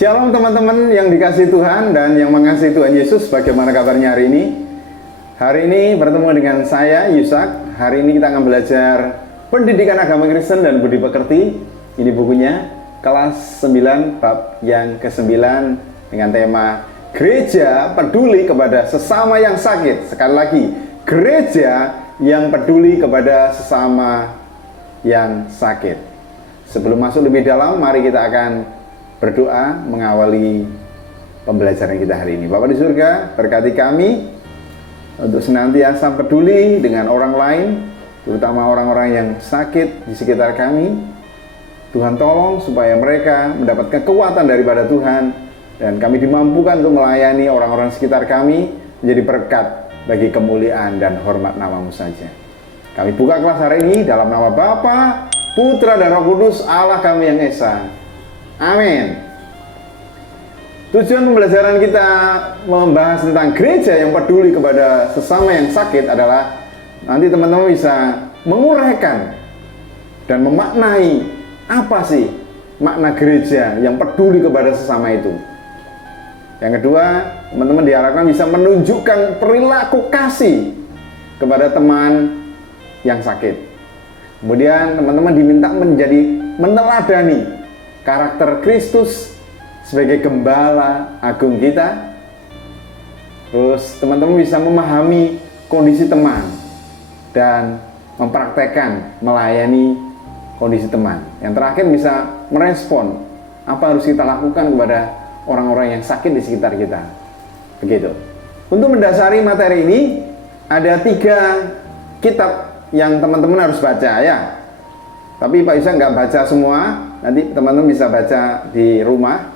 Shalom teman-teman yang dikasihi Tuhan dan yang mengasihi Tuhan Yesus. Bagaimana kabarnya hari ini? Hari ini bertemu dengan saya, Yusak. Hari ini kita akan belajar Pendidikan Agama Kristen dan Budi Pekerti. Ini bukunya, kelas 9, bab yang ke-9 dengan tema Gereja peduli kepada sesama yang sakit. Sekali lagi, gereja yang peduli kepada sesama yang sakit. Sebelum masuk lebih dalam, mari kita akan berdoa mengawali pembelajaran kita hari ini. Bapa di surga, berkati kami untuk senantiasa peduli dengan orang lain, terutama orang-orang yang sakit di sekitar kami. Tuhan tolong supaya mereka mendapatkan kekuatan daripada Tuhan, dan kami dimampukan untuk melayani orang-orang sekitar kami menjadi berkat bagi kemuliaan dan hormat nama-Mu saja. Kami buka kelas hari ini dalam nama Bapa, Putra dan Roh Kudus, Allah kami yang Esa. Amin. Tujuan pembelajaran kita membahas tentang gereja yang peduli kepada sesama yang sakit adalah nanti teman-teman bisa menguraikan dan memaknai apa sih makna gereja yang peduli kepada sesama itu. Yang kedua, teman-teman diharapkan bisa menunjukkan perilaku kasih kepada teman yang sakit. Kemudian teman-teman diminta menjadi meneladani karakter Kristus sebagai gembala agung kita. Terus teman-teman bisa memahami kondisi teman dan mempraktekkan melayani kondisi teman. Yang terakhir bisa merespon apa harus kita lakukan kepada orang-orang yang sakit di sekitar kita. Begitu. Untuk mendasari materi ini ada 3 kitab yang teman-teman harus baca ya. Tapi Pak Yusak nggak baca semua, nanti teman-teman bisa baca di rumah.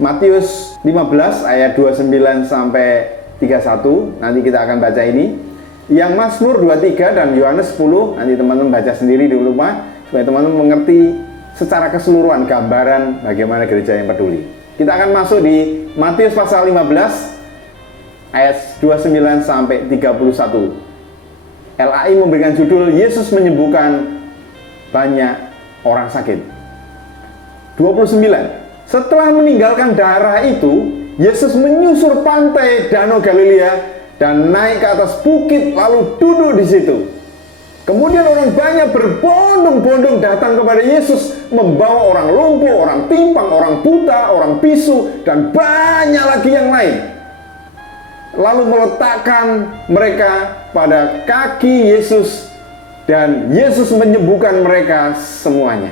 Matius 15 ayat 29 sampai 31, nanti kita akan baca ini. Yang Mazmur 23 dan Yohanes 10, nanti teman-teman baca sendiri di rumah, supaya teman-teman mengerti secara keseluruhan gambaran bagaimana gereja yang peduli. Kita akan masuk di Matius pasal 15 ayat 29 sampai 31. LAI memberikan judul Yesus menyembuhkan banyak orang sakit. 29. Setelah meninggalkan daerah itu, Yesus menyusur pantai Danau Galilea dan naik ke atas bukit lalu duduk di situ. Kemudian orang banyak berbondong-bondong datang kepada Yesus, membawa orang lumpuh, orang timpang, orang buta, orang bisu, dan banyak lagi yang lain. Lalu meletakkan mereka pada kaki Yesus, dan Yesus menyembuhkan mereka semuanya.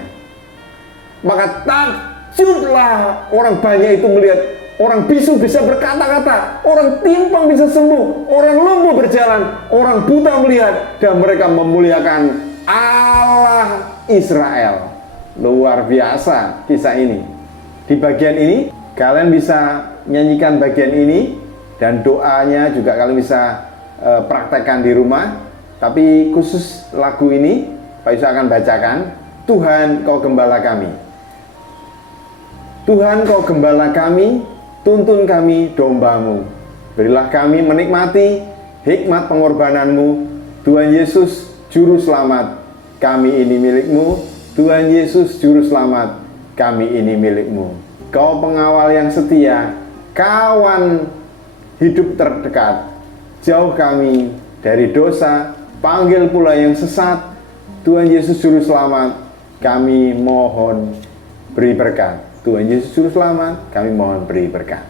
Maka takjublah orang banyak itu melihat orang bisu bisa berkata-kata, orang timpang bisa sembuh, orang lumpuh berjalan, orang buta melihat, dan mereka memuliakan Allah Israel. Luar biasa kisah ini. Di bagian ini kalian bisa nyanyikan bagian ini, dan doanya juga kalian bisa praktekkan di rumah. Tapi khusus lagu ini Pak Yusak akan bacakan. Tuhan kau gembala kami, Tuhan kau gembala kami, tuntun kami dombamu. Berilah kami menikmati hikmat pengorbananmu. Tuhan Yesus Juru Selamat, kami ini milikmu. Tuhan Yesus Juru Selamat, kami ini milikmu. Kau pengawal yang setia, kawan hidup terdekat. Jauh kami dari dosa, panggil pula yang sesat. Tuhan Yesus Juru Selamat, kami mohon beri berkat. Tuhan Yesus Juru Selamat, kami mohon beri berkat.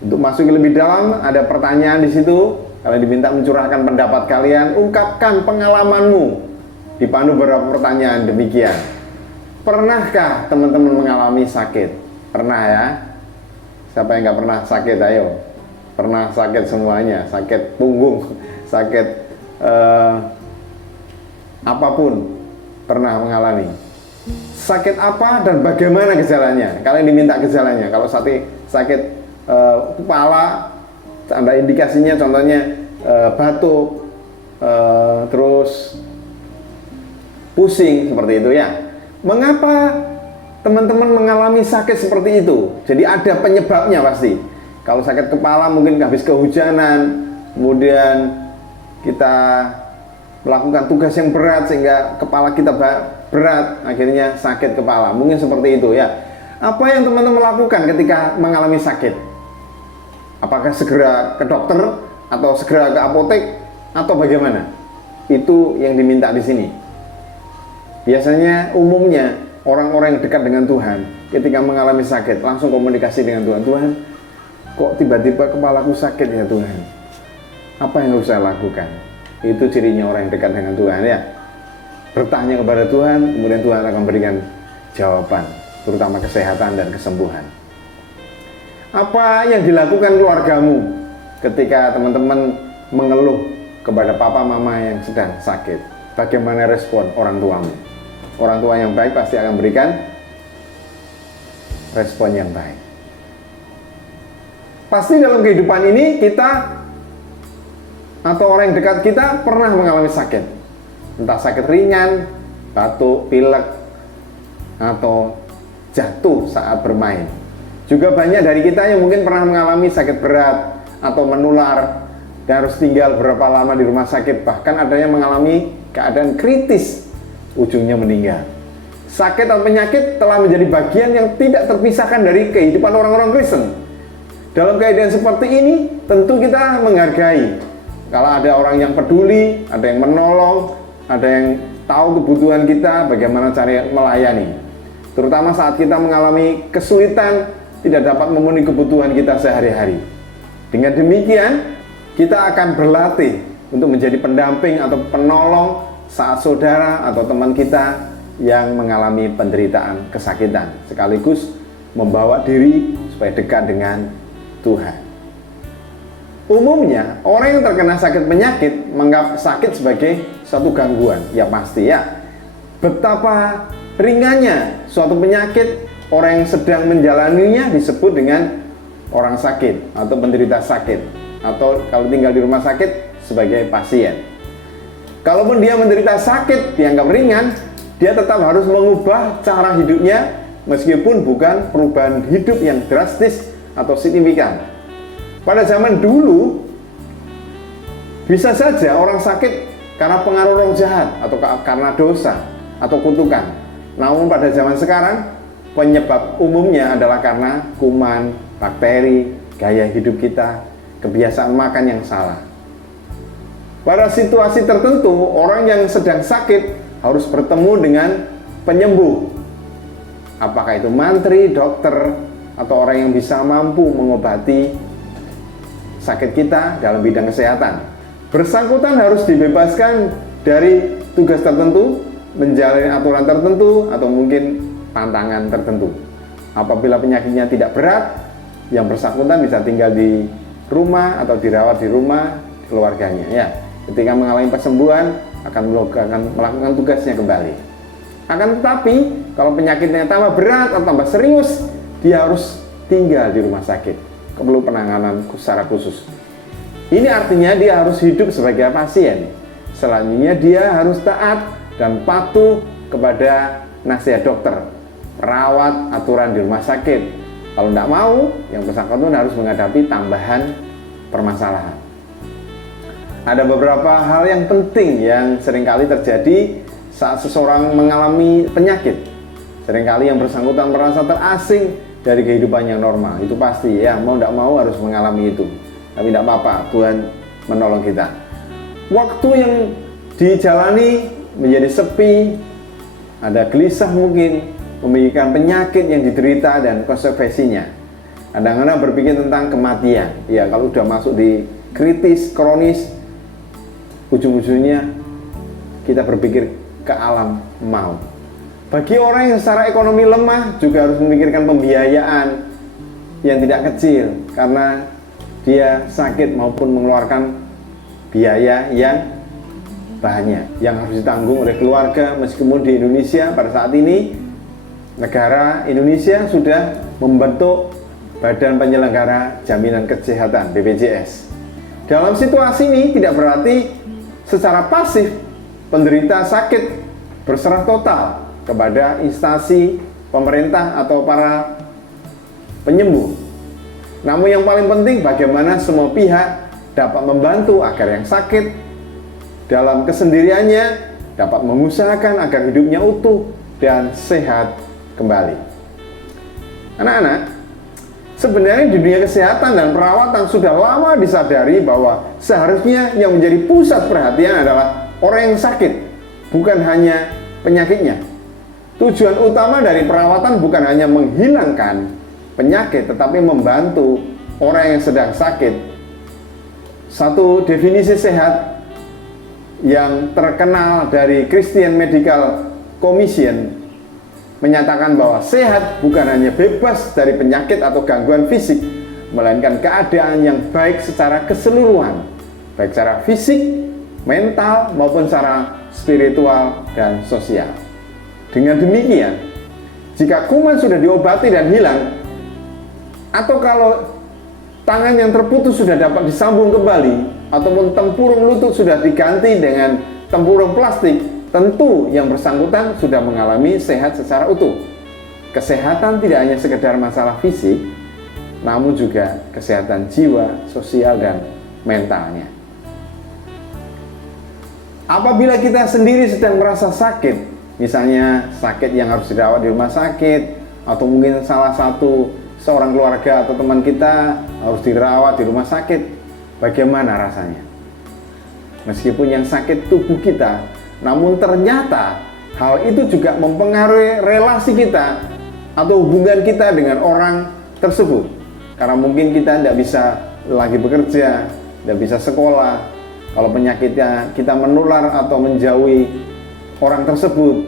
Untuk masuk lebih dalam, ada pertanyaan di situ. Kalian diminta mencurahkan pendapat kalian, ungkapkan pengalamanmu. Dipandu beberapa pertanyaan demikian. Pernahkah teman-teman mengalami sakit? Pernah ya? Siapa yang nggak pernah sakit? Ayo. Pernah sakit semuanya, sakit punggung, sakit apapun pernah mengalami. Sakit apa dan bagaimana gejalanya? Kalian diminta gejalanya. Kalau sakit kepala, ada indikasinya, contohnya batuk, terus pusing seperti itu ya. Mengapa teman-teman mengalami sakit seperti itu? Jadi ada penyebabnya pasti. Kalau sakit kepala mungkin habis kehujanan, kemudian kita melakukan tugas yang berat sehingga kepala kita berat, akhirnya sakit kepala, mungkin seperti itu ya. Apa yang teman-teman lakukan ketika mengalami sakit? Apakah segera ke dokter atau segera ke apotek atau bagaimana? Itu yang diminta di sini. Biasanya umumnya orang-orang yang dekat dengan Tuhan ketika mengalami sakit langsung komunikasi dengan Tuhan. Tuhan, kok tiba-tiba kepalaku sakit ya Tuhan? Apa yang harus saya lakukan? Itu cirinya orang yang dekat dengan Tuhan ya. Bertanya kepada Tuhan, kemudian Tuhan akan berikan jawaban, terutama kesehatan dan kesembuhan. Apa yang dilakukan keluargamu ketika teman-teman mengeluh kepada papa mama yang sedang sakit? Bagaimana respon orang tuamu? Orang tua yang baik pasti akan berikan respon yang baik. Pasti dalam kehidupan ini kita atau orang yang dekat kita pernah mengalami sakit. Entah sakit ringan, batuk, pilek, atau jatuh saat bermain. Juga banyak dari kita yang mungkin pernah mengalami sakit berat atau menular dan harus tinggal berapa lama di rumah sakit. Bahkan ada yang mengalami keadaan kritis, ujungnya meninggal. Sakit atau penyakit telah menjadi bagian yang tidak terpisahkan dari kehidupan orang-orang Kristen. Dalam keadaan seperti ini, tentu kita menghargai. Kalau ada orang yang peduli, ada yang menolong, ada yang tahu kebutuhan kita, bagaimana cara melayani. Terutama saat kita mengalami kesulitan, tidak dapat memenuhi kebutuhan kita sehari-hari. Dengan demikian, kita akan berlatih untuk menjadi pendamping atau penolong saat saudara atau teman kita yang mengalami penderitaan kesakitan, sekaligus membawa diri supaya dekat dengan Tuhan. Umumnya, orang yang terkena sakit penyakit menganggap sakit sebagai suatu gangguan. Ya pasti ya. Betapa ringannya suatu penyakit, orang yang sedang menjalaninya disebut dengan orang sakit atau penderita sakit, atau kalau tinggal di rumah sakit sebagai pasien. Kalaupun dia menderita sakit dianggap ringan, dia tetap harus mengubah cara hidupnya meskipun bukan perubahan hidup yang drastis atau signifikan. Pada zaman dulu bisa saja orang sakit karena pengaruh roh jahat atau karena dosa atau kutukan. Namun pada zaman sekarang penyebab umumnya adalah karena kuman, bakteri, gaya hidup kita, kebiasaan makan yang salah. Pada situasi tertentu, orang yang sedang sakit harus bertemu dengan penyembuh. Apakah itu mantri, dokter, atau orang yang bisa mampu mengobati sakit kita dalam bidang kesehatan. Bersangkutan harus dibebaskan dari tugas tertentu, menjalani aturan tertentu, atau mungkin pantangan tertentu. Apabila penyakitnya tidak berat, yang bersangkutan bisa tinggal di rumah atau dirawat di rumah keluarganya. Ya, ketika mengalami kesembuhan akan melakukan tugasnya kembali. Akan tetapi, kalau penyakitnya tambah berat atau tambah serius, dia harus tinggal di rumah sakit, perlu penanganan secara khusus. Ini artinya dia harus hidup sebagai pasien. Selanjutnya dia harus taat dan patuh kepada nasihat dokter, rawat aturan di rumah sakit. Kalau tidak mau, yang bersangkutan harus menghadapi tambahan permasalahan. Ada beberapa hal yang penting yang seringkali terjadi saat seseorang mengalami penyakit. Seringkali yang bersangkutan merasa terasing dari kehidupan yang normal. Itu pasti ya, mau tidak mau harus mengalami itu. Tapi tidak apa-apa, Tuhan menolong kita. Waktu yang dijalani menjadi sepi, ada gelisah mungkin, memikirkan penyakit yang diderita dan konsekuensinya. Kadang-kadang berpikir tentang kematian. Ya, kalau sudah masuk di kritis, kronis, ujung-ujungnya kita berpikir ke alam maut. Bagi orang yang secara ekonomi lemah juga harus memikirkan pembiayaan yang tidak kecil karena dia sakit maupun mengeluarkan biaya yang banyak yang harus ditanggung oleh keluarga. Meskipun di Indonesia pada saat ini negara Indonesia sudah membentuk Badan Penyelenggara Jaminan Kesehatan BPJS. Dalam situasi ini tidak berarti secara pasif penderita sakit berserah total kepada instansi pemerintah atau para penyembuh. Namun yang paling penting bagaimana semua pihak dapat membantu agar yang sakit dalam kesendiriannya dapat mengusahakan agar hidupnya utuh dan sehat kembali. Anak-anak, sebenarnya di dunia kesehatan dan perawatan sudah lama disadari bahwa seharusnya yang menjadi pusat perhatian adalah orang yang sakit, bukan hanya penyakitnya. Tujuan utama dari perawatan bukan hanya menghilangkan penyakit, tetapi membantu orang yang sedang sakit. Satu definisi sehat yang terkenal dari Christian Medical Commission menyatakan bahwa sehat bukan hanya bebas dari penyakit atau gangguan fisik, melainkan keadaan yang baik secara keseluruhan, baik secara fisik, mental, maupun secara spiritual dan sosial. Dengan demikian, jika kuman sudah diobati dan hilang, atau kalau tangan yang terputus sudah dapat disambung kembali, ataupun tempurung lutut sudah diganti dengan tempurung plastik, tentu yang bersangkutan sudah mengalami sehat secara utuh. Kesehatan tidak hanya sekedar masalah fisik, namun juga kesehatan jiwa, sosial, dan mentalnya. Apabila kita sendiri sedang merasa sakit, misalnya sakit yang harus dirawat di rumah sakit, atau mungkin salah satu seorang keluarga atau teman kita harus dirawat di rumah sakit, bagaimana rasanya? Meskipun yang sakit tubuh kita, namun ternyata hal itu juga mempengaruhi relasi kita atau hubungan kita dengan orang tersebut. Karena mungkin kita tidak bisa lagi bekerja, tidak bisa sekolah. Kalau penyakitnya kita menular atau menjauhi orang tersebut.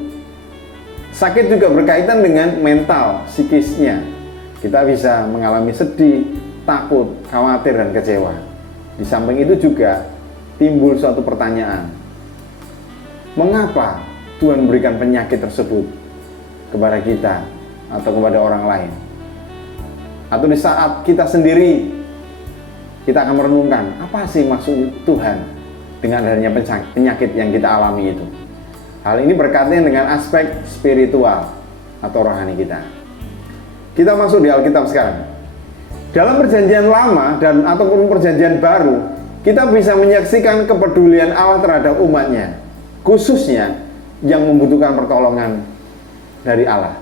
Sakit juga berkaitan dengan mental, psikisnya. Kita bisa mengalami sedih, takut, khawatir, dan kecewa. Di samping itu juga timbul suatu pertanyaan. Mengapa Tuhan memberikan penyakit tersebut kepada kita atau kepada orang lain? Atau di saat kita sendiri, kita akan merenungkan, apa sih maksud Tuhan dengan adanya penyakit yang kita alami itu? Hal ini berkaitan dengan aspek spiritual atau rohani kita. Kita masuk di Alkitab sekarang. Dalam perjanjian lama dan ataupun perjanjian baru, kita bisa menyaksikan kepedulian Allah terhadap umatnya, khususnya yang membutuhkan pertolongan dari Allah.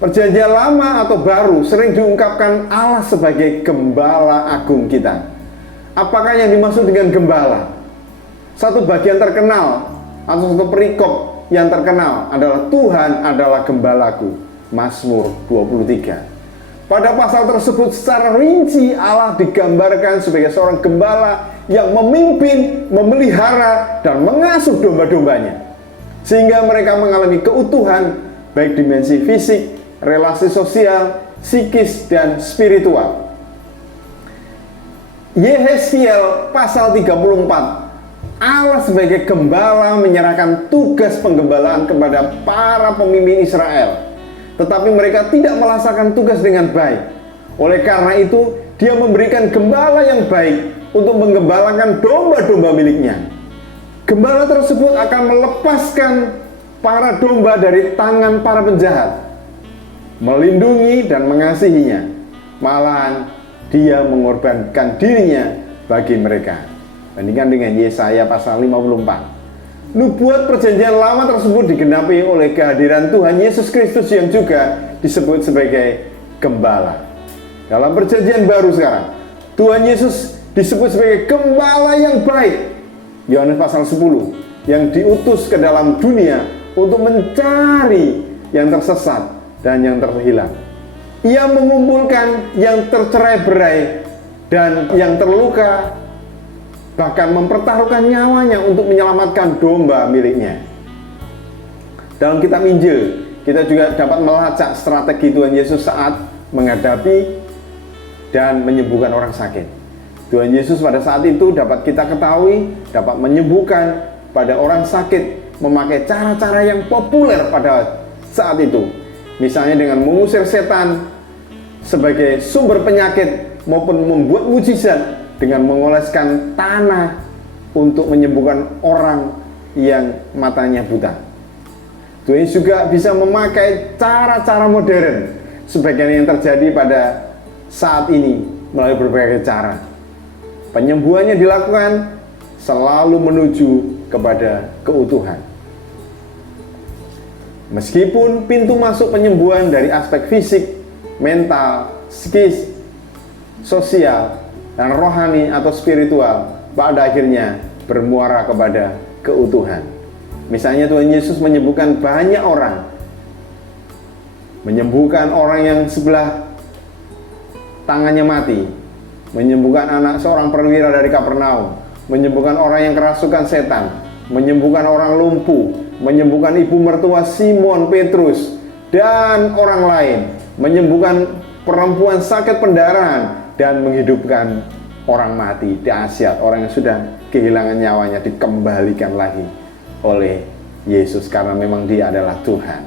Perjanjian lama atau baru sering diungkapkan Allah sebagai gembala agung kita. Apakah yang dimaksud dengan gembala? Satu bagian terkenal atau satu perikop yang terkenal adalah Tuhan adalah gembalaku, Mazmur 23. Pada pasal tersebut secara rinci Allah digambarkan sebagai seorang gembala yang memimpin, memelihara, dan mengasuh domba-dombanya, sehingga mereka mengalami keutuhan baik dimensi fisik, relasi sosial, psikis, dan spiritual. Yehezkiel pasal 34, Allah sebagai gembala menyerahkan tugas penggembalaan kepada para pemimpin Israel, tetapi mereka tidak melaksanakan tugas dengan baik. Oleh karena itu, Dia memberikan gembala yang baik untuk menggembalakan domba-domba miliknya. Gembala tersebut akan melepaskan para domba dari tangan para penjahat, melindungi dan mengasihinya. Malahan Dia mengorbankan dirinya bagi mereka. Bandingkan dengan Yesaya pasal 54. Nubuat perjanjian lama tersebut digenapi oleh kehadiran Tuhan Yesus Kristus yang juga disebut sebagai gembala. Dalam perjanjian baru sekarang, Tuhan Yesus disebut sebagai gembala yang baik. Yohanes pasal 10, yang diutus ke dalam dunia untuk mencari yang tersesat dan yang terhilang. Ia mengumpulkan yang tercerai-berai dan yang terluka, bahkan mempertaruhkan nyawanya untuk menyelamatkan domba miliknya. Dalam kitab Injil, kita juga dapat melacak strategi Tuhan Yesus saat menghadapi dan menyembuhkan orang sakit. Tuhan Yesus pada saat itu dapat kita ketahui dapat menyembuhkan pada orang sakit memakai cara-cara yang populer pada saat itu. Misalnya dengan mengusir setan sebagai sumber penyakit, maupun membuat mujizat dengan mengoleskan tanah untuk menyembuhkan orang yang matanya buta. Tuhan Yesus juga bisa memakai cara-cara modern sebagaimana yang terjadi pada saat ini melalui berbagai cara. Penyembuhannya dilakukan selalu menuju kepada keutuhan. Meskipun pintu masuk penyembuhan dari aspek fisik, mental, psikis, sosial, dan rohani atau spiritual pada akhirnya bermuara kepada keutuhan. Misalnya Tuhan Yesus menyembuhkan banyak orang, menyembuhkan orang yang sebelah tangannya mati, menyembuhkan anak seorang perwira dari Kapernaum, menyembuhkan orang yang kerasukan setan, menyembuhkan orang lumpuh, menyembuhkan ibu mertua Simon Petrus dan orang lain, menyembuhkan perempuan sakit pendarahan, dan menghidupkan orang mati di Asia, orang yang sudah kehilangan nyawanya dikembalikan lagi oleh Yesus karena memang Dia adalah Tuhan.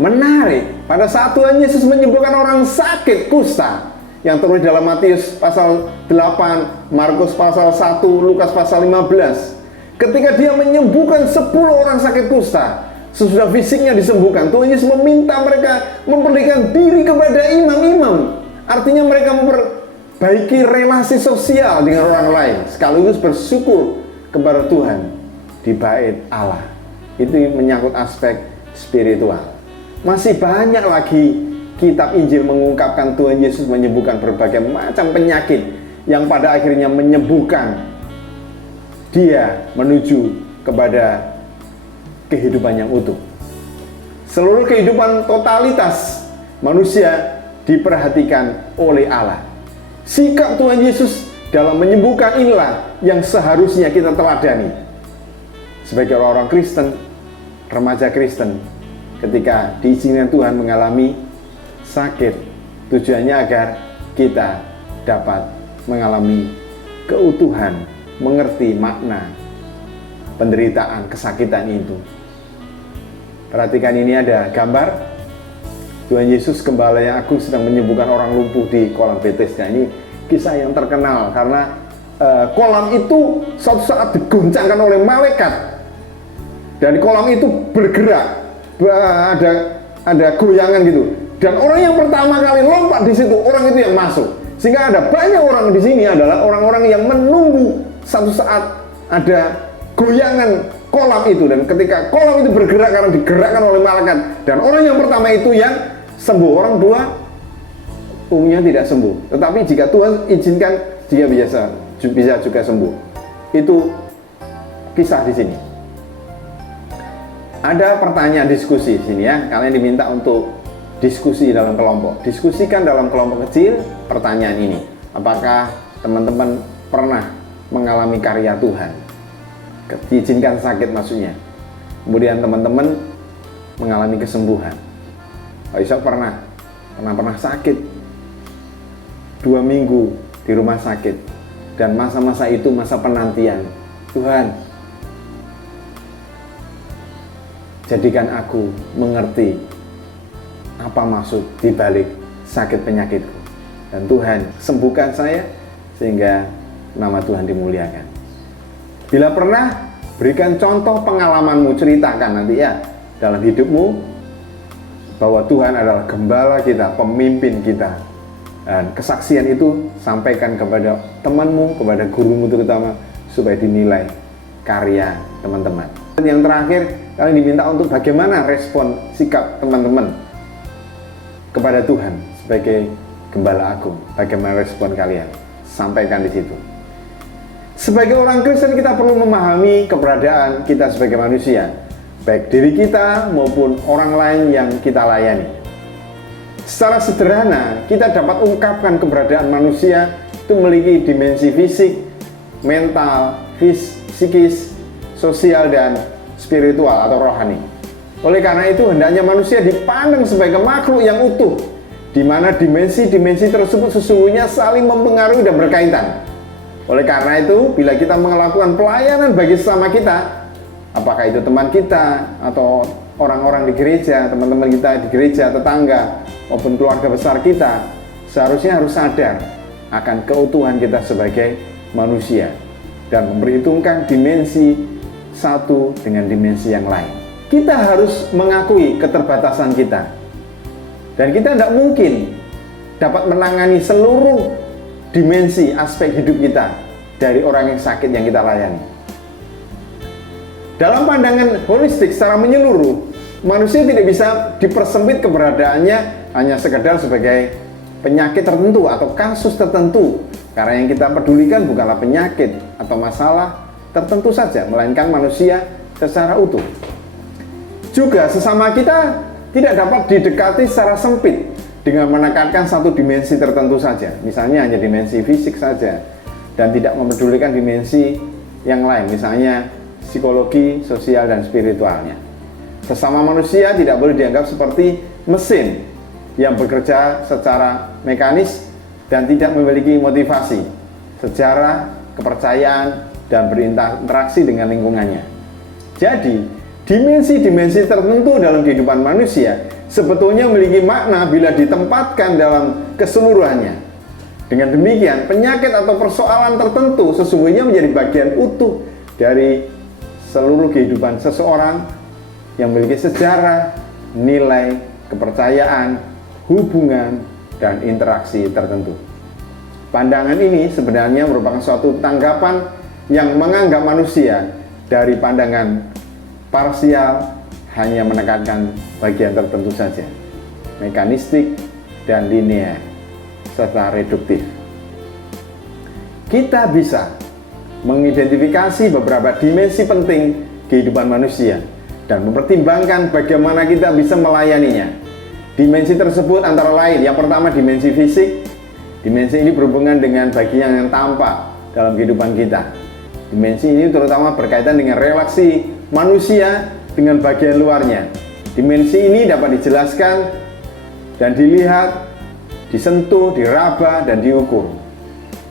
Menarik, pada saat Tuhan Yesus menyembuhkan orang sakit kusta yang tertulis dalam Matius pasal 8, Markus pasal 1, Lukas pasal 15, ketika Dia menyembuhkan 10 orang sakit kusta, sesudah fisiknya disembuhkan, Tuhan Yesus meminta mereka memperlihatkan diri kepada imam-imam. Artinya mereka memperbaiki relasi sosial dengan orang lain, sekaligus bersyukur kepada Tuhan di bait Allah. Itu menyangkut aspek spiritual. Masih banyak lagi kitab Injil mengungkapkan Tuhan Yesus menyembuhkan berbagai macam penyakit yang pada akhirnya menyembuhkan Dia menuju kepada kehidupan yang utuh. Seluruh kehidupan totalitas manusia diperhatikan oleh Allah. Sikap Tuhan Yesus dalam menyembuhkan inilah yang seharusnya kita teladani sebagai orang-orang Kristen, remaja Kristen. Ketika diizinkan Tuhan mengalami sakit, tujuannya agar kita dapat mengalami keutuhan, mengerti makna penderitaan, kesakitan itu. Perhatikan, ini ada gambar Tuhan Yesus Gembala yang agung sedang menyembuhkan orang lumpuh di kolam Bethesda. Ini kisah yang terkenal karena kolam itu suatu saat digoncangkan oleh malaikat dan kolam itu bergerak, ada goyangan gitu, dan orang yang pertama kali lompat di situ, orang itu yang masuk. Sehingga ada banyak orang di sini adalah orang-orang yang menunggu satu saat ada goyangan kolam itu, dan ketika kolam itu bergerak karena digerakkan oleh malaikat, dan orang yang pertama itu yang sembuh. Orang dua umumnya tidak sembuh, tetapi jika Tuhan izinkan dia bisa juga sembuh. Itu kisah di sini. Ada pertanyaan diskusi di sini ya. Kalian diminta untuk diskusi dalam kelompok. Diskusikan dalam kelompok kecil pertanyaan ini. Apakah teman-teman pernah mengalami karya Tuhan? Diizinkan sakit maksudnya. Kemudian teman-teman mengalami kesembuhan. Pak Ishak pernah sakit 2 minggu di rumah sakit, dan masa-masa itu masa penantian. Tuhan, jadikan aku mengerti apa maksud di balik sakit penyakitku, dan Tuhan sembuhkan saya sehingga nama Tuhan dimuliakan. Bila pernah, berikan contoh pengalamanmu, ceritakan nanti ya dalam hidupmu bahwa Tuhan adalah gembala kita, pemimpin kita, dan kesaksian itu sampaikan kepada temanmu, kepada gurumu terutama, supaya dinilai karya teman-teman. Dan yang terakhir, kalian diminta untuk bagaimana respon sikap teman-teman kepada Tuhan sebagai gembala agung. Bagaimana respon kalian? Sampaikan di situ. Sebagai orang Kristen, kita perlu memahami keberadaan kita sebagai manusia, baik diri kita maupun orang lain yang kita layani. Secara sederhana, kita dapat ungkapkan keberadaan manusia itu memiliki dimensi fisik, mental, psikis, sosial, dan spiritual atau rohani. Oleh karena itu, hendaknya manusia dipandang sebagai makhluk yang utuh, di mana dimensi-dimensi tersebut sesungguhnya saling mempengaruhi dan berkaitan. Oleh karena itu, bila kita melakukan pelayanan bagi sesama kita, apakah itu teman kita atau orang-orang di gereja, teman-teman kita di gereja, tetangga, maupun keluarga besar kita, seharusnya harus sadar akan keutuhan kita sebagai manusia dan memperhitungkan dimensi satu dengan dimensi yang lain. Kita harus mengakui keterbatasan kita, dan kita tidak mungkin dapat menangani seluruh dimensi aspek hidup kita dari orang yang sakit yang kita layani. Dalam pandangan holistik secara menyeluruh, manusia tidak bisa dipersempit keberadaannya hanya sekedar sebagai penyakit tertentu atau kasus tertentu, karena yang kita pedulikan bukanlah penyakit atau masalah tertentu saja, melainkan manusia secara utuh. Juga sesama kita tidak dapat didekati secara sempit dengan menekankan satu dimensi tertentu saja, misalnya hanya dimensi fisik saja, dan tidak mempedulikan dimensi yang lain, misalnya psikologi, sosial, dan spiritualnya. Sesama manusia tidak boleh dianggap seperti mesin yang bekerja secara mekanis dan tidak memiliki motivasi, sejarah, kepercayaan, dan berinteraksi dengan lingkungannya. Jadi, dimensi-dimensi tertentu dalam kehidupan manusia sebetulnya memiliki makna bila ditempatkan dalam keseluruhannya. Dengan demikian, penyakit atau persoalan tertentu sesungguhnya menjadi bagian utuh dari seluruh kehidupan seseorang yang memiliki sejarah, nilai, kepercayaan, hubungan, dan interaksi tertentu. Pandangan ini sebenarnya merupakan suatu tanggapan yang menganggap manusia dari pandangan parsial, hanya menekankan bagian tertentu saja, mekanistik dan linear, serta reduktif. Kita bisa mengidentifikasi beberapa dimensi penting kehidupan manusia dan mempertimbangkan bagaimana kita bisa melayaninya. Dimensi tersebut antara lain, yang pertama dimensi fisik. Dimensi ini berhubungan dengan bagian yang tampak dalam kehidupan kita. Dimensi ini terutama berkaitan dengan relasi manusia dengan bagian luarnya. Dimensi ini dapat dijelaskan dan dilihat, disentuh, diraba, dan diukur.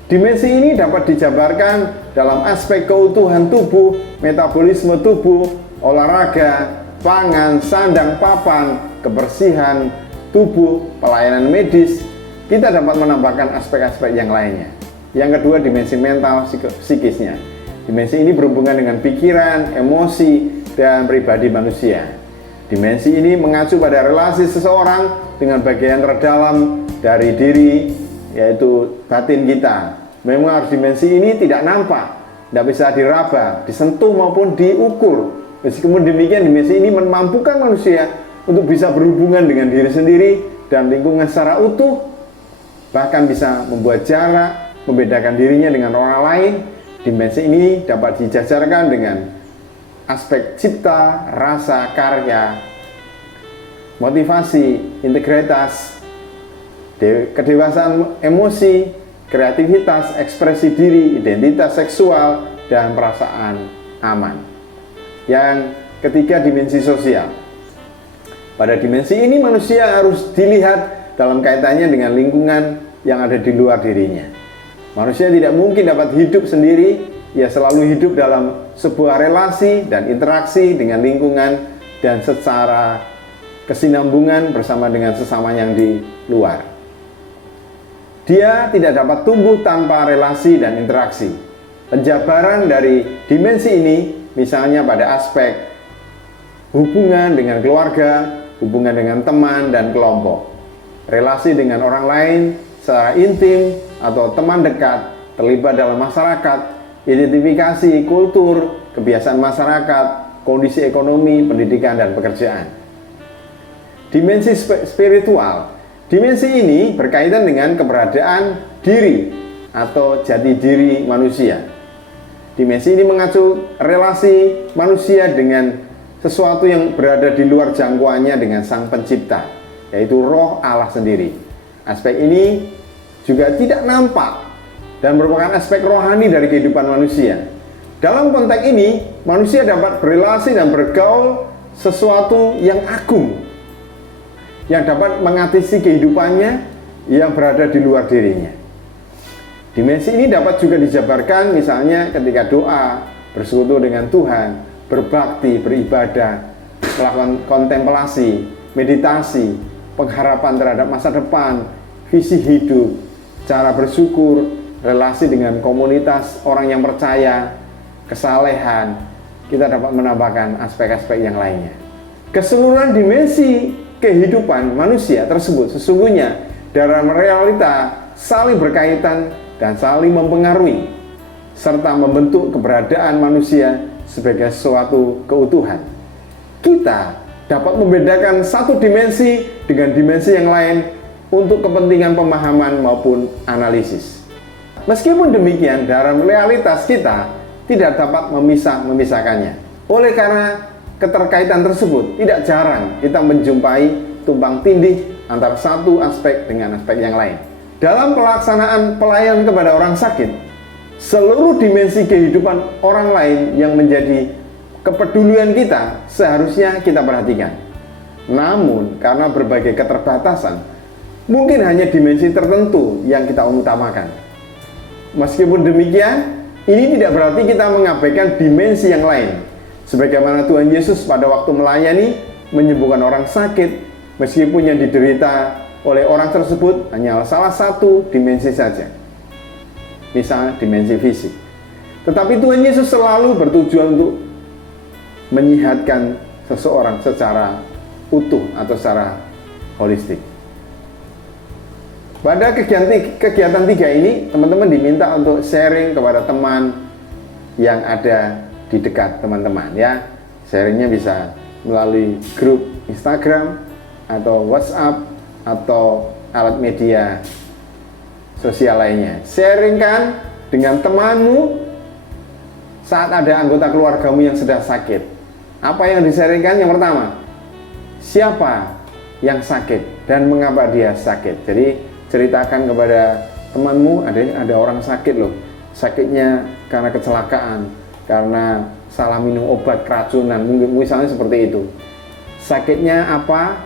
Dimensi ini dapat dijabarkan dalam aspek keutuhan tubuh, metabolisme tubuh, olahraga, pangan, sandang, papan, kebersihan tubuh, pelayanan medis. Kita dapat menambahkan aspek-aspek yang lainnya. Yang kedua, dimensi mental psikisnya. Dimensi ini berhubungan dengan pikiran, emosi, dan pribadi manusia. Dimensi ini mengacu pada relasi seseorang dengan bagian terdalam dari diri, yaitu batin kita. Memang harus dimensi ini tidak nampak, tidak bisa diraba, disentuh maupun diukur. Meskipun demikian, dimensi ini memampukan manusia untuk bisa berhubungan dengan diri sendiri dan lingkungan secara utuh, bahkan bisa membuat jarak, membedakan dirinya dengan orang lain. Dimensi ini dapat dijajarkan dengan aspek cipta, rasa, karya, motivasi, integritas, kedewasaan emosi, kreativitas, ekspresi diri, identitas seksual, dan perasaan aman. Yang ketiga, dimensi sosial. Pada dimensi ini manusia harus dilihat dalam kaitannya dengan lingkungan yang ada di luar dirinya. Manusia tidak mungkin dapat hidup sendiri, ia selalu hidup dalam sebuah relasi dan interaksi dengan lingkungan dan secara kesinambungan bersama dengan sesama yang di luar. Dia tidak dapat tumbuh tanpa relasi dan interaksi. Penjabaran dari dimensi ini misalnya pada aspek hubungan dengan keluarga, hubungan dengan teman dan kelompok, relasi dengan orang lain secara intim atau teman dekat, terlibat dalam masyarakat, identifikasi kultur, kebiasaan masyarakat, kondisi ekonomi, pendidikan, dan pekerjaan. Dimensi spiritual. Dimensi ini berkaitan dengan keberadaan diri atau jati diri manusia. Dimensi ini mengacu relasi manusia dengan sesuatu yang berada di luar jangkauannya dengan Sang Pencipta, yaitu Roh Allah sendiri. Aspek ini juga tidak nampak dan merupakan aspek rohani dari kehidupan manusia. Dalam konteks ini, manusia dapat berelasi dan bergaul sesuatu yang agung, yang dapat mengatasi kehidupannya yang berada di luar dirinya. Dimensi ini dapat juga dijabarkan misalnya ketika doa, bersekutu dengan Tuhan, berbakti, beribadah, melakukan kontemplasi, meditasi, pengharapan terhadap masa depan, visi hidup, cara bersyukur, relasi dengan komunitas orang yang percaya, kesalehan. Kita dapat menambahkan aspek-aspek yang lainnya. Keseluruhan dimensi kehidupan manusia tersebut sesungguhnya dalam realita saling berkaitan dan saling mempengaruhi, serta membentuk keberadaan manusia sebagai suatu keutuhan. Kita dapat membedakan satu dimensi dengan dimensi yang lain untuk kepentingan pemahaman maupun analisis. Meskipun demikian, dalam realitas kita tidak dapat memisahkannya. Oleh karena keterkaitan tersebut, tidak jarang kita menjumpai tumpang tindih antara satu aspek dengan aspek yang lain. Dalam pelaksanaan pelayanan kepada orang sakit, seluruh dimensi kehidupan orang lain yang menjadi kepedulian kita seharusnya kita perhatikan. Namun, karena berbagai keterbatasan, mungkin hanya dimensi tertentu yang kita utamakan. Meskipun demikian, ini tidak berarti kita mengabaikan dimensi yang lain. Sebagaimana Tuhan Yesus pada waktu melayani, menyembuhkan orang sakit, meskipun yang diderita oleh orang tersebut hanya salah satu dimensi saja, misalnya dimensi fisik. Tetapi Tuhan Yesus selalu bertujuan untuk menyehatkan seseorang secara utuh atau secara holistik. Pada kegiatan 3 ini, teman-teman diminta untuk sharing kepada teman yang ada di dekat teman-teman ya. Sharingnya bisa melalui grup Instagram atau WhatsApp atau alat media sosial lainnya. Sharingkan dengan temanmu saat ada anggota keluargamu yang sedang sakit. Apa yang di-sharingkan? Yang pertama, siapa yang sakit dan mengapa dia sakit. Jadi ceritakan kepada temanmu, ada orang sakit loh, sakitnya karena kecelakaan, karena salah minum obat keracunan, misalnya seperti itu. Sakitnya apa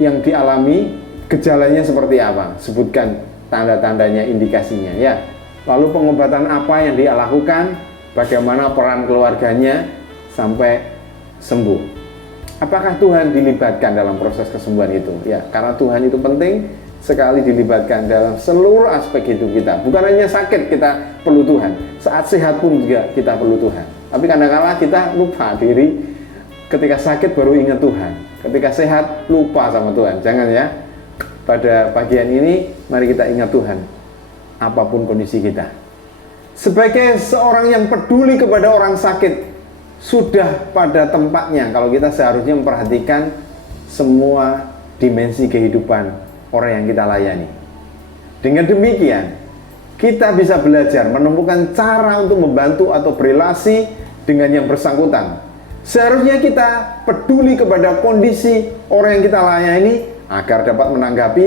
yang dialami, gejalanya seperti apa, sebutkan tanda-tandanya, indikasinya ya. Lalu pengobatan apa yang dia lakukan, bagaimana peran keluarganya sampai sembuh. Apakah Tuhan dilibatkan dalam proses kesembuhan itu? Ya, karena Tuhan itu penting sekali dilibatkan dalam seluruh aspek hidup kita. Bukan hanya sakit kita perlu Tuhan, saat sehat pun juga kita perlu Tuhan. Tapi kadang-kala kita lupa diri, ketika sakit baru ingat Tuhan, ketika sehat lupa sama Tuhan. Jangan ya. Pada bagian ini mari kita ingat Tuhan apapun kondisi kita. Sebagai seorang yang peduli kepada orang sakit, sudah pada tempatnya kalau kita seharusnya memperhatikan semua dimensi kehidupan orang yang kita layani. Dengan demikian, kita bisa belajar menemukan cara untuk membantu atau berelasi dengan yang bersangkutan. Seharusnya kita peduli kepada kondisi orang yang kita layani agar dapat menanggapi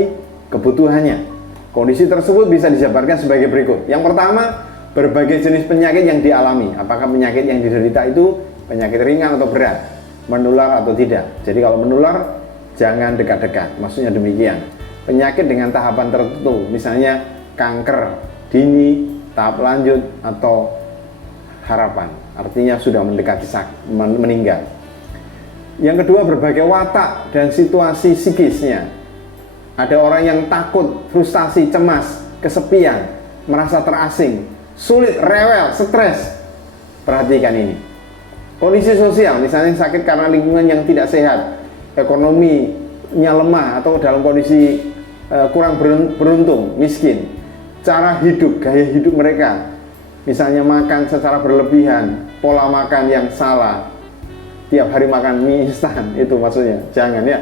kebutuhannya. Kondisi tersebut bisa dijabarkan sebagai berikut. Yang pertama, berbagai jenis penyakit yang dialami. Apakah penyakit yang diderita itu penyakit ringan atau berat, menular atau tidak. Jadi kalau menular, jangan dekat-dekat. Maksudnya demikian. Penyakit dengan tahapan tertentu, misalnya kanker dini, tahap lanjut, atau harapan. Artinya sudah mendekati meninggal. Yang kedua, berbagai watak dan situasi psikisnya. Ada orang yang takut, frustasi, cemas, kesepian, merasa terasing, sulit, rewel, stres. Perhatikan ini. Kondisi sosial, misalnya sakit karena lingkungan yang tidak sehat, ekonominya lemah atau dalam kondisi kurang beruntung, miskin. Cara hidup, gaya hidup mereka, misalnya makan secara berlebihan, pola makan yang salah, tiap hari makan mie instan, itu maksudnya, jangan ya.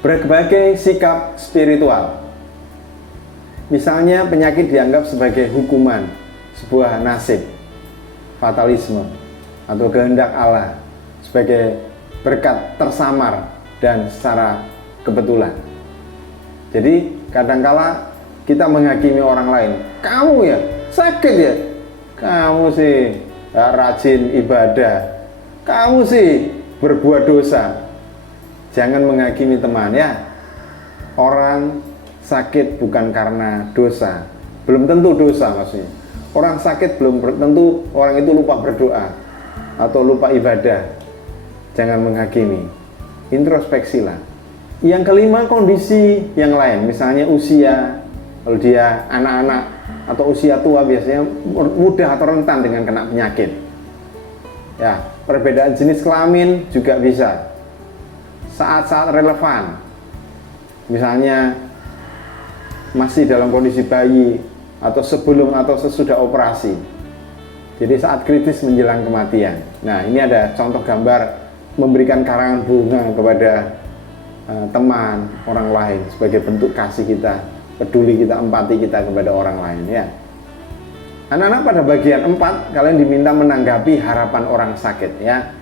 Berbagai sikap spiritual, misalnya penyakit dianggap sebagai hukuman, sebuah nasib, fatalisme, atau kehendak Allah, sebagai berkat tersamar dan secara kebetulan. Jadi kadangkala kita menghakimi orang lain, kamu ya sakit ya, kamu sih gak rajin ibadah, kamu sih berbuat dosa. Jangan menghakimi teman ya. Orang sakit bukan karena dosa, belum tentu dosa maksudnya. Orang sakit belum tentu orang itu lupa berdoa atau lupa ibadah. Jangan menghakimi, introspeksilah. Yang kelima, kondisi yang lain, misalnya usia. Kalau dia anak-anak atau usia tua biasanya mudah atau rentan dengan kena penyakit. Ya, perbedaan jenis kelamin juga bisa. Saat-saat relevan, misalnya masih dalam kondisi bayi atau sebelum atau sesudah operasi. Jadi saat kritis menjelang kematian. Nah, ini ada contoh gambar memberikan karangan bunga kepada teman orang lain sebagai bentuk kasih kita, peduli kita, empati kita kepada orang lain, ya. Anak-anak, pada bagian 4 kalian diminta menanggapi harapan orang sakit, ya.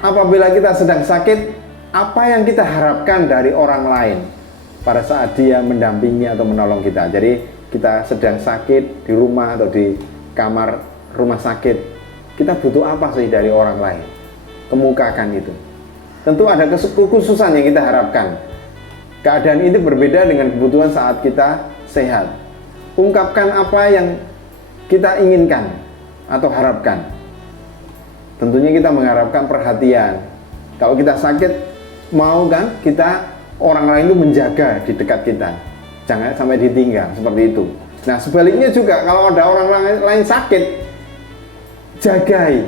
Apabila kita sedang sakit, apa yang kita harapkan dari orang lain pada saat dia mendampingi atau menolong kita? Jadi kita sedang sakit di rumah atau di kamar rumah sakit, kita butuh apa sih dari orang lain? Kemukakan itu. Tentu ada kekhususan yang kita harapkan. Keadaan itu berbeda dengan kebutuhan saat kita sehat. Ungkapkan apa yang kita inginkan atau harapkan. Tentunya kita mengharapkan perhatian. Kalau kita sakit, mau kan kita orang lain itu menjaga di dekat kita, jangan sampai ditinggal, seperti itu. Nah, sebaliknya juga kalau ada orang lain sakit, jagai,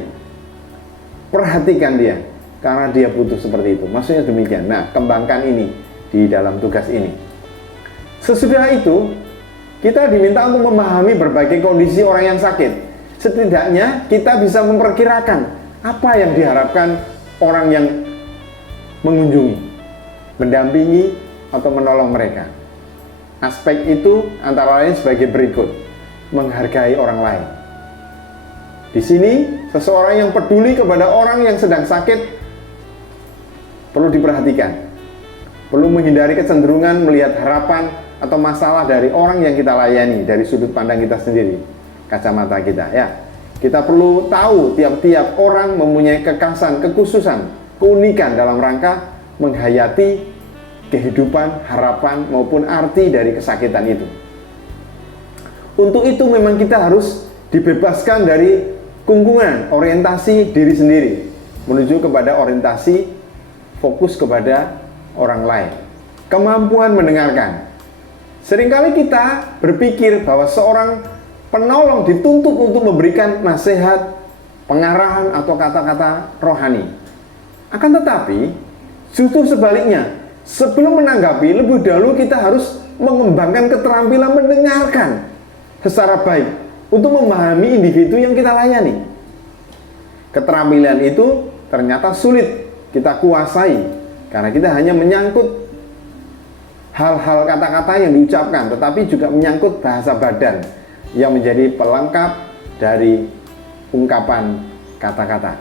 perhatikan dia, karena dia butuh seperti itu. Maksudnya demikian. Nah, kembangkan ini di dalam tugas ini. Sesudah itu, kita diminta untuk memahami berbagai kondisi orang yang sakit. Setidaknya kita bisa memperkirakan apa yang diharapkan orang yang mengunjungi, mendampingi, atau menolong mereka. Aspek itu antara lain sebagai berikut: menghargai orang lain. Di sini, seseorang yang peduli kepada orang yang sedang sakit perlu diperhatikan. Perlu menghindari kecenderungan melihat harapan atau masalah dari orang yang kita layani dari sudut pandang kita sendiri, kacamata kita, ya. Kita perlu tahu tiap-tiap orang mempunyai kekhasan, kekhususan, keunikan dalam rangka menghayati kehidupan, harapan maupun arti dari kesakitan itu. Untuk itu memang kita harus dibebaskan dari kungkungan orientasi diri sendiri menuju kepada orientasi fokus kepada orang lain. Kemampuan mendengarkan. Seringkali kita berpikir bahwa seorang penolong dituntut untuk memberikan nasihat, pengarahan atau kata-kata rohani. Akan tetapi, justru sebaliknya, sebelum menanggapi, lebih dahulu kita harus mengembangkan keterampilan mendengarkan secara baik untuk memahami individu yang kita layani. Keterampilan itu ternyata sulit kita kuasai karena kita hanya menyangkut hal-hal kata-kata yang diucapkan, tetapi juga menyangkut bahasa badan yang menjadi pelengkap dari ungkapan kata-kata.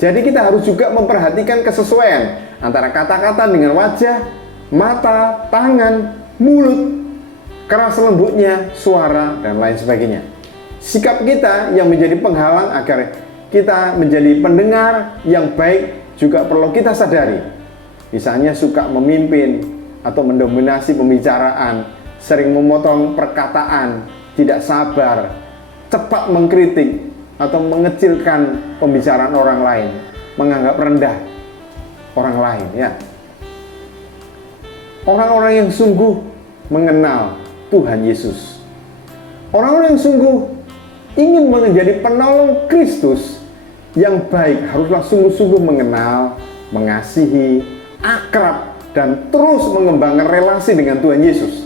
Jadi kita harus juga memperhatikan kesesuaian antara kata-kata dengan wajah, mata, tangan, mulut, keras lembutnya, suara, dan lain sebagainya. Sikap kita yang menjadi penghalang agar kita menjadi pendengar yang baik juga perlu kita sadari. Misalnya suka memimpin atau mendominasi pembicaraan, sering memotong perkataan, tidak sabar, cepat mengkritik atau mengecilkan pembicaraan orang lain, menganggap rendah orang lain, ya. Orang-orang yang sungguh mengenal Tuhan Yesus, orang-orang yang sungguh ingin menjadi penolong Kristus yang baik, haruslah sungguh-sungguh mengenal, mengasihi, akrab, dan terus mengembangkan relasi dengan Tuhan Yesus.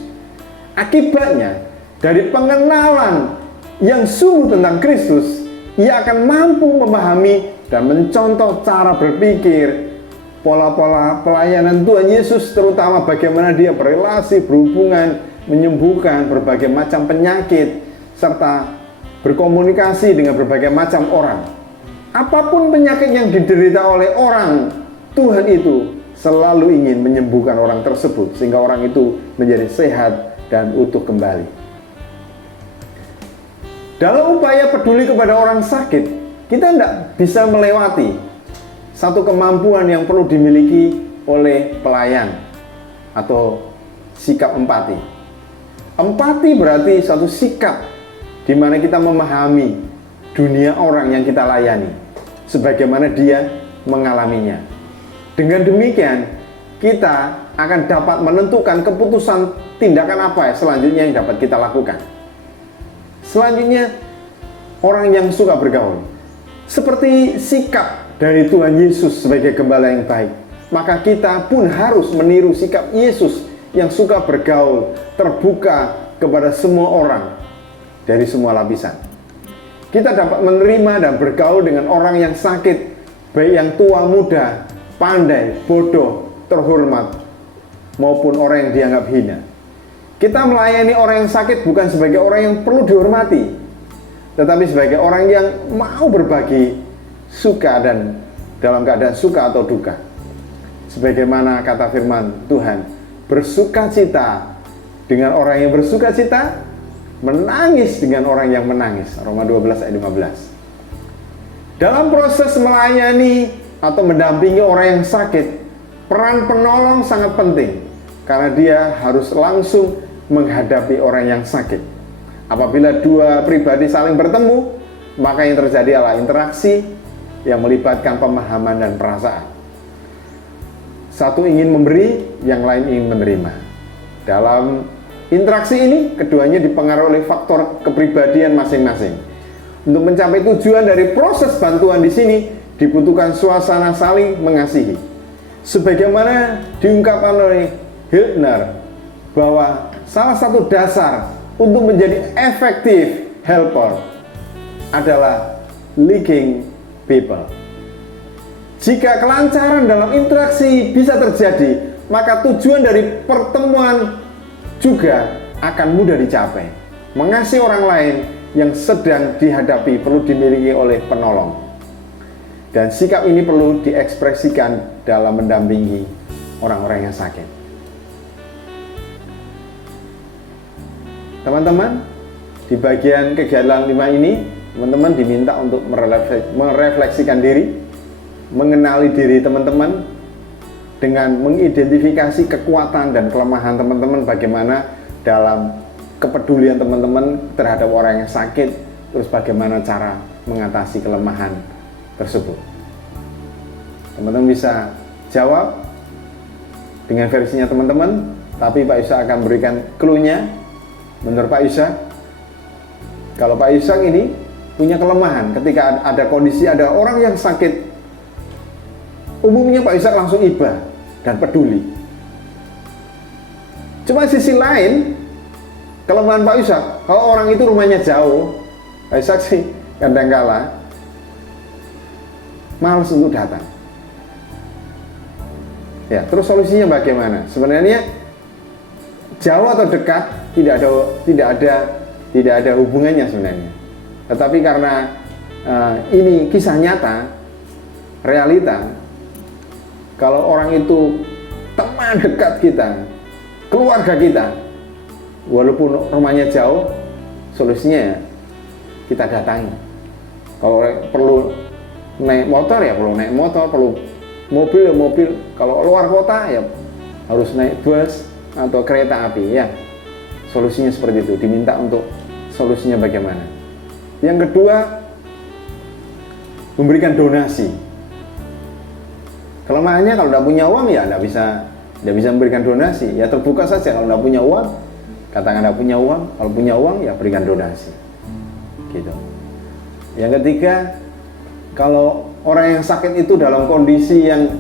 Akibatnya, dari pengenalan yang sungguh tentang Kristus, ia akan mampu memahami dan mencontoh cara berpikir, pola-pola pelayanan Tuhan Yesus, terutama bagaimana dia berelasi, berhubungan, menyembuhkan berbagai macam penyakit, serta berkomunikasi dengan berbagai macam orang. Apapun penyakit yang diderita oleh orang, Tuhan itu selalu ingin menyembuhkan orang tersebut sehingga orang itu menjadi sehat dan utuh kembali. Dalam upaya peduli kepada orang sakit, kita tidak bisa melewati satu kemampuan yang perlu dimiliki oleh pelayan atau sikap empati. Empati berarti suatu sikap di mana kita memahami dunia orang yang kita layani sebagaimana dia mengalaminya. Dengan demikian, kita akan dapat menentukan keputusan tindakan apa selanjutnya yang dapat kita lakukan. Selanjutnya, orang yang suka bergaul. Seperti sikap dari Tuhan Yesus sebagai gembala yang baik, maka kita pun harus meniru sikap Yesus yang suka bergaul, terbuka kepada semua orang dari semua lapisan. Kita dapat menerima dan bergaul dengan orang yang sakit baik yang tua muda, pandai, bodoh, terhormat, maupun orang yang dianggap hina. Kita melayani orang yang sakit bukan sebagai orang yang perlu dihormati, tetapi sebagai orang yang mau berbagi suka dan dalam keadaan suka atau duka. Sebagaimana kata firman Tuhan, bersukacita dengan orang yang bersukacita, menangis dengan orang yang menangis. Roma 12 ayat 15. Dalam proses melayani atau mendampingi orang yang sakit, peran penolong sangat penting karena dia harus langsung menghadapi orang yang sakit. Apabila dua pribadi saling bertemu, maka yang terjadi adalah interaksi yang melibatkan pemahaman dan perasaan. Satu ingin memberi, yang lain ingin menerima. Dalam interaksi ini, keduanya dipengaruhi oleh faktor kepribadian masing-masing. Untuk mencapai tujuan dari proses bantuan di sini, dibutuhkan suasana saling mengasihi. Sebagaimana diungkapkan oleh Hiltner, bahwa salah satu dasar untuk menjadi effective helper adalah liking people. Jika kelancaran dalam interaksi bisa terjadi, maka tujuan dari pertemuan juga akan mudah dicapai. Mengasihi orang lain yang sedang dihadapi perlu dimiliki oleh penolong. Dan sikap ini perlu diekspresikan dalam mendampingi orang-orang yang sakit. Teman-teman, di bagian kegiatan 5 ini, teman-teman diminta untuk merefleksikan diri, mengenali diri teman-teman, dengan mengidentifikasi kekuatan dan kelemahan teman-teman, bagaimana dalam kepedulian teman-teman terhadap orang yang sakit, terus bagaimana cara mengatasi kelemahan tersebut. Teman-teman bisa jawab dengan versinya teman-teman, tapi Pak Ishak akan berikan clue-nya. Menurut Pak Ishak, kalau Pak Ishak ini punya kelemahan ketika ada kondisi, ada orang yang sakit, umumnya Pak Ishak langsung iba dan peduli. Cuma sisi lain, kelemahan Pak Ishak, kalau orang itu rumahnya jauh, Pak Ishak sih kadang-kala malas untuk datang. Ya, terus solusinya bagaimana? Sebenarnya jauh atau dekat tidak ada hubungannya sebenarnya. Tetapi karena ini kisah nyata, realita, kalau orang itu teman dekat kita, keluarga kita, walaupun rumahnya jauh, solusinya ya kita datangi. Kalau perlu naik motor ya perlu naik motor, perlu mobil ya mobil. Kalau luar kota ya harus naik bus atau kereta api ya. Solusinya seperti itu, diminta untuk solusinya bagaimana. Yang kedua, memberikan donasi. Kelemahannya kalau tidak punya uang ya tidak bisa memberikan donasi. Ya terbuka saja, kalau tidak punya uang, katakan tidak punya uang. Kalau punya uang ya berikan donasi. Gitu. Yang ketiga, kalau orang yang sakit itu dalam kondisi yang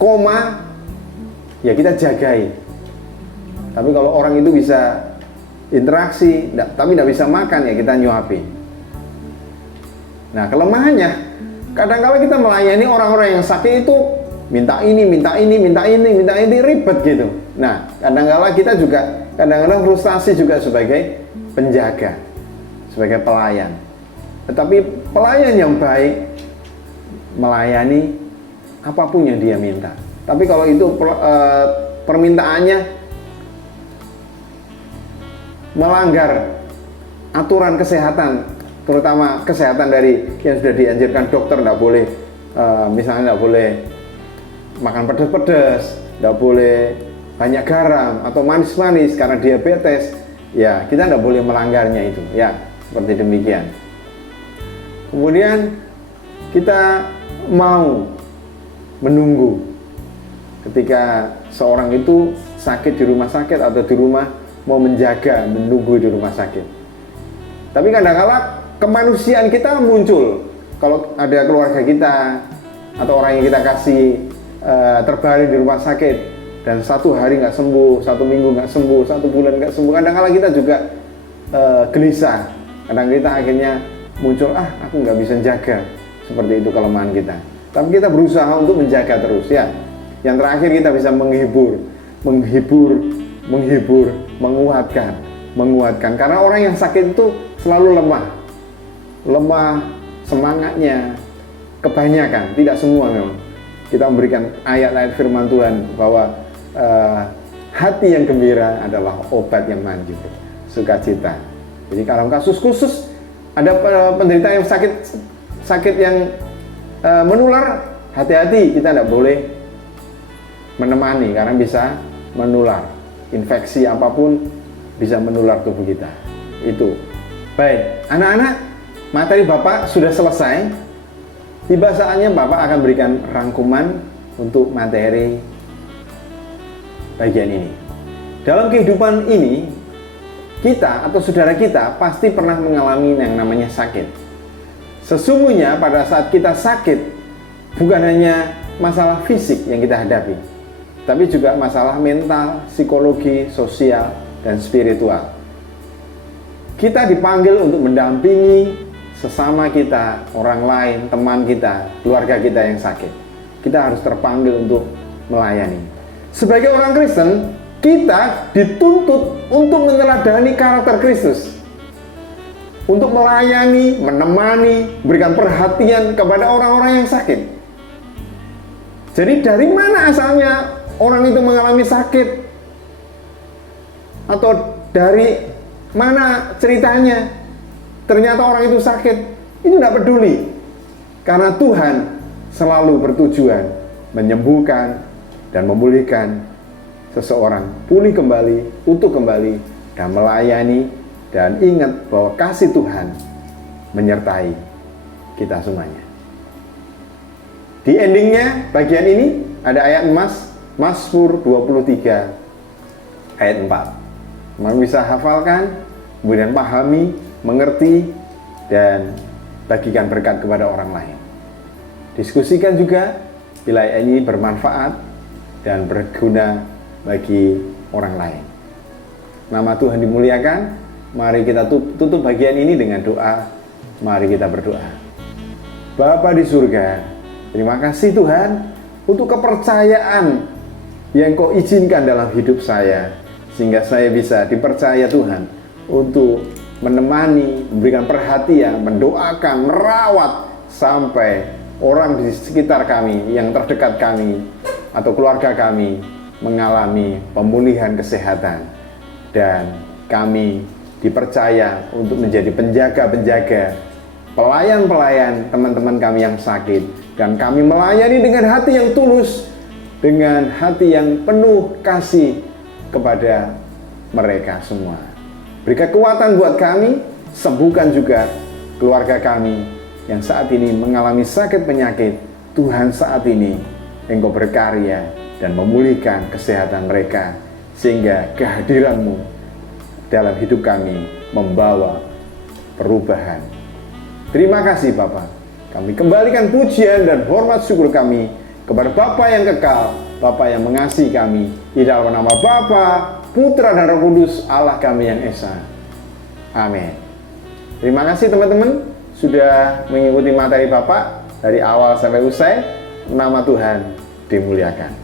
koma, ya kita jagai. Tapi kalau orang itu bisa interaksi, tapi tidak bisa makan, ya kita nyuapin. Nah, kelemahannya, kadang-kala kita melayani orang-orang yang sakit itu minta ini, ribet gitu. Nah, kadang-kala kita juga, kadang-kadang frustasi juga sebagai penjaga, sebagai pelayan. Tetapi pelayan yang baik melayani apapun yang dia minta. Tapi kalau itu permintaannya melanggar aturan kesehatan, terutama kesehatan dari yang sudah dianjurkan dokter, tidak boleh misalnya tidak boleh makan pedas-pedas, tidak boleh banyak garam atau manis-manis karena diabetes, ya kita tidak boleh melanggarnya itu, ya seperti demikian. Kemudian kita mau menunggu ketika seorang itu sakit di rumah sakit atau di rumah, mau menjaga, menunggu di rumah sakit. Tapi kadang-kala kemanusiaan kita muncul. Kalau ada keluarga kita atau orang yang kita kasih terbaring di rumah sakit dan 1 hari nggak sembuh, 1 minggu nggak sembuh, 1 bulan nggak sembuh, kadang-kala kita juga gelisah. Kadang kita akhirnya muncul, aku nggak bisa jaga, seperti itu kelemahan kita. Tapi kita berusaha untuk menjaga terus ya. Yang terakhir kita bisa menghibur, menguatkan. Karena orang yang sakit itu selalu lemah semangatnya, kebanyakan, tidak semua memang. Kita memberikan ayat-ayat firman Tuhan bahwa hati yang gembira adalah obat yang manjur, sukacita. Jadi kalau kasus khusus ada penderita yang sakit yang menular, hati-hati, kita tidak boleh menemani karena bisa menular. Infeksi apapun bisa menular tubuh kita. Itu. Baik, anak-anak, materi Bapak sudah selesai. Tiba saatnya Bapak akan berikan rangkuman untuk materi bagian ini. Dalam kehidupan ini, kita atau saudara kita pasti pernah mengalami yang namanya sakit. Sesungguhnya pada saat kita sakit, bukan hanya masalah fisik yang kita hadapi, tapi juga masalah mental, psikologi, sosial, dan spiritual. Kita dipanggil untuk mendampingi sesama kita, orang lain, teman kita, keluarga kita yang sakit. Kita harus terpanggil untuk melayani. Sebagai orang Kristen, kita dituntut untuk meneladani karakter Kristus. Untuk melayani, menemani, berikan perhatian kepada orang-orang yang sakit. Jadi dari mana asalnya orang itu mengalami sakit? Atau dari mana ceritanya ternyata orang itu sakit? Itu tidak peduli. Karena Tuhan selalu bertujuan menyembuhkan dan memulihkan seseorang, pulih kembali, utuh kembali, dan melayani. Dan ingat bahwa kasih Tuhan menyertai kita semuanya. Di endingnya bagian ini ada ayat emas, Mazmur 23 ayat 4. Kamu bisa hafalkan, kemudian pahami, mengerti, dan bagikan berkat kepada orang lain. Diskusikan juga bila ini bermanfaat dan berguna bagi orang lain. Nama Tuhan dimuliakan. Mari kita tutup bagian ini dengan doa. Mari kita berdoa. Bapa di surga, terima kasih Tuhan untuk kepercayaan yang Kau izinkan dalam hidup saya, sehingga saya bisa dipercaya Tuhan untuk menemani, memberikan perhatian, mendoakan, merawat sampai orang di sekitar kami, yang terdekat kami atau keluarga kami mengalami pemulihan kesehatan, dan kami dipercaya untuk menjadi penjaga-penjaga, pelayan-pelayan teman-teman kami yang sakit, dan kami melayani dengan hati yang tulus, dengan hati yang penuh kasih kepada mereka semua. Beri kekuatan buat kami, sembuhkan juga keluarga kami yang saat ini mengalami sakit penyakit. Tuhan, saat ini Engkau berkarya dan memulihkan kesehatan mereka, sehingga kehadiran-Mu dalam hidup kami membawa perubahan. Terima kasih Bapa. Kami kembalikan pujian dan hormat syukur kami kepada Bapa yang kekal, Bapa yang mengasihi kami, di dalam nama Bapa, Putra dan Roh Kudus, Allah kami yang esa. Amin. Terima kasih teman-teman sudah mengikuti materi Bapak dari awal sampai usai. Nama Tuhan dimuliakan.